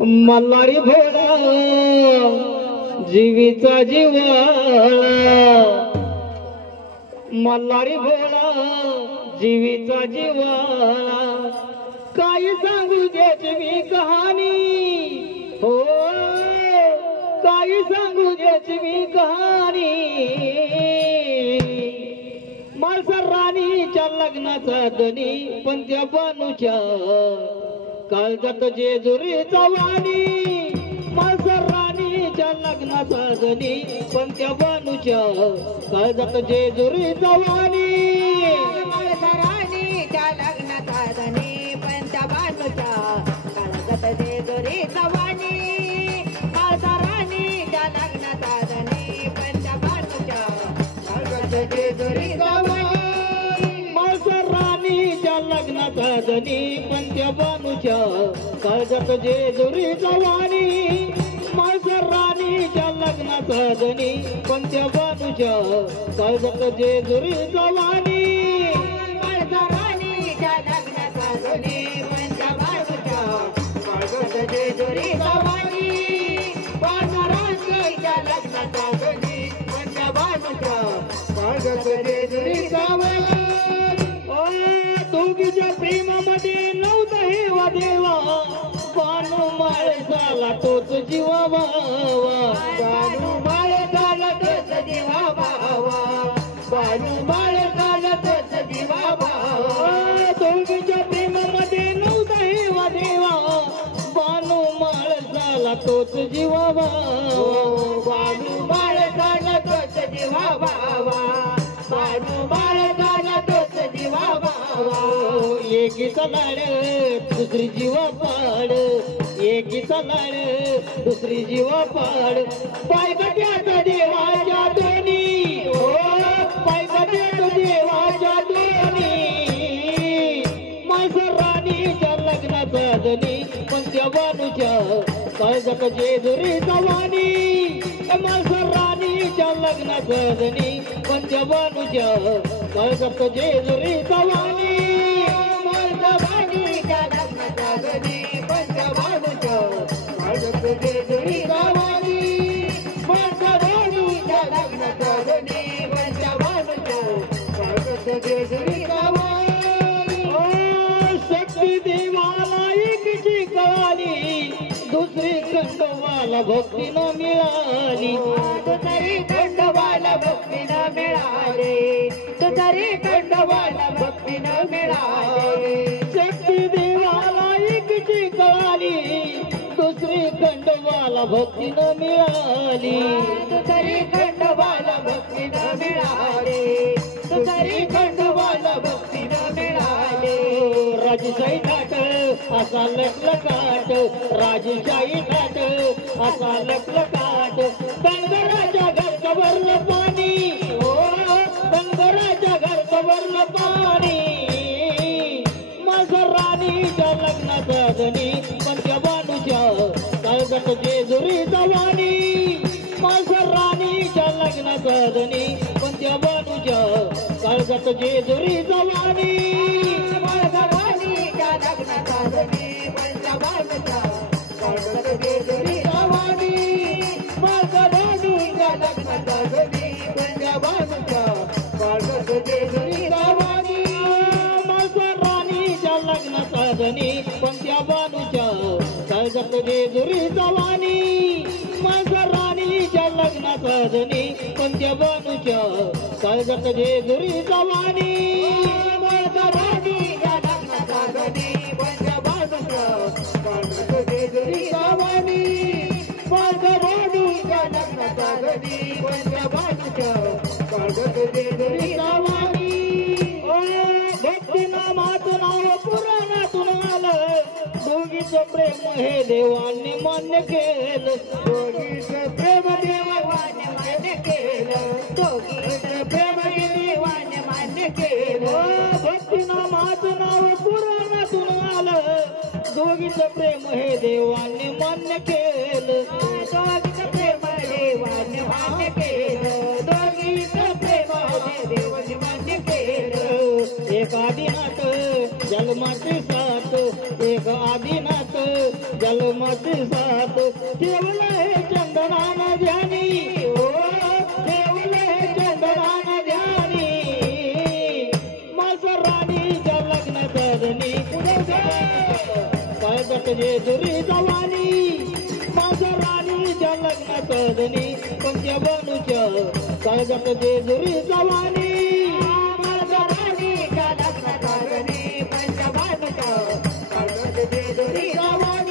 मल्हारी भोळा जीवीचा जिव्हाळा, मल्हारी भोळा जीवीचा जिव्हाळा, काय सांगू द्याची मी कहाणी, हो काय सांगू द्याची मी कहाणी। माळसर राणीच्या लग्नाचा धनी पण त्या बानूच्या काळजात जेजुरीचा वाणी। माळसर राणीच्या लग्नाचा धनी पण त्या बानूच्या काळजात जेजुरीचा वाणी। माळसर राणीच्या लग्नाचा धनी पण त्या बानूच्या काळजात जेजुरीचा वाणी। माळसर राणीच्या लग्नाचा धनी पण त्या बानूच्या काळजात जेजुरीचा वाणी। माळसर राणीच्या लग्नाचा धनी पण त्या बानूच्या काळजात जेजुरीचा वाणी। माळसर राणीच्या लग्नाचा धनी पण त्या बानूच्या काळजात जेजुरीचा वाणी। माळसर राणीच्या लग्नाचा धनी पण त्या बानूच्या काळजात जेजुरीचा वाणी। माळसर राणीच्या लग्नाचा धनी पण त्या बानूच्या काळजात जेजुरीचा वाणी। दोघीच्या प्रेमामध्ये नव्हता हे वा देवा, बानू माळसाला तोच जीवा भावा। बानू माळसाला तोच जीवा भावा, बानू माळसाला तोच जीवा भावा। दोघीच्या प्रेमामध्ये नव्हता हे वा देवा, बानू माळसाला तोच जीवा भावा। बानू माळसाला तोच जीवा भावा, बानू माळसाला तोच जीवा भावा। एकीचा लाड दुसरी जीवा पाड, एकीचा लाड दुसरी जीवा पाड। पायगट्याचा देवाच्या दोन्ही, हो पायगट्याचा देवाच्या दोन्ही। माळसर राणीच्या लग्नाचा धनी पण त्या बानूच्या काळजात जेजुरीचा वाणी। माळसर राणीच्या लग्नाचा धनी पण त्या बानूच्या काळजात जेजुरीचा वाणी। माळसर राणीच्या लग्नाचा धनी पण त्या बानूच्या काळजात जेजुरीचा वाणी। माळसर राणीच्या लग्नाचा धनी पण त्या बानूच्या काळजात जेजुरीचा वाणी। शक्ती देवाला एकीची कळाली, दुसरी खंडोबाला भक्ती न मिळाली। दुसरी खंडोबाला भक्ती न मिळाली, दुसरी खंडोबाला भक्ती न मिळाली। शक्ती देवाला एकीची कळाली, दुसरी खंडोबाला भक्ती न मिळाली। दुसरी खंडोबाला भक्ती न मिळाली, दुसरी खंडोबाला भक्ती न मिळाली। राजशाही थाट असा लटलकाट, राजशाही थाट असा लटलकाट। धनगराच्या घर भरलं पाणी, हो धनगराच्या घर भरलं पाणी। माळसर राणीच्या लग्नाचा धनी पण त्या बानूच्या काळजात जेजुरीचा वाणी। माळसर राणीच्या लग्नाचा धनी पण त्या बानूच्या काळजात जेजुरीचा वाणी। माळसर राणीच्या लग्नाचा धनी पण त्या बानूच्या काळजात जेजुरीचा वाणी। माळसर राणीच्या लग्नाचा धनी पण त्या बानूच्या काळजात जेजुरीचा वाणी। माळसर राणीच्या लग्नाचा धनी पण त्या बानूच्या काळजात जेजुरीचा वाणी। माळसर राणीच्या लग्नाचा धनी पण त्या बानूच्या काळजात जेजुरीचा वाणी। माळसर राणीच्या लग्नाचा धनी पण त्या बानूच्या काळजात जेजुरीचा वाणी। माळसर राणीच्या लग्नाचा धनी पण त्या बानूच्या काळजात जेजुरीचा वाणी। भक्तिनामाचं नाव पुराणातून आलं, दोघीचं प्रेम हे देवांनी मान्य केलं। दोघीचं प्रेम देवाने मान्य केलं, दोघीचं प्रेम देवाने मान्य केलं। भक्तिनामाचं नाव पुराणातून आलं, दोघीचं प्रेम हे देवांनी मान्य केलं। दोघीचं प्रेम देवाने मान्य केलं, दोघीचं प्रेम देवाने मान्य केलं। एका दिनात जन्माची साथ एक आदिनाथ जन्माची साथ ठेवले चंदनान ध्यानी ओ ठेवले चंदनान ध्यानी मासराणीच्या लग्न करणी काय गटजे दुरी जवानी मासराणीच्या लग्न करणी पंचबाणूच्या काय गटजे दुरी जवानी मासराणीच्या लग्न करणी पंचबाणूच्या काय गटजे दुरी जवानी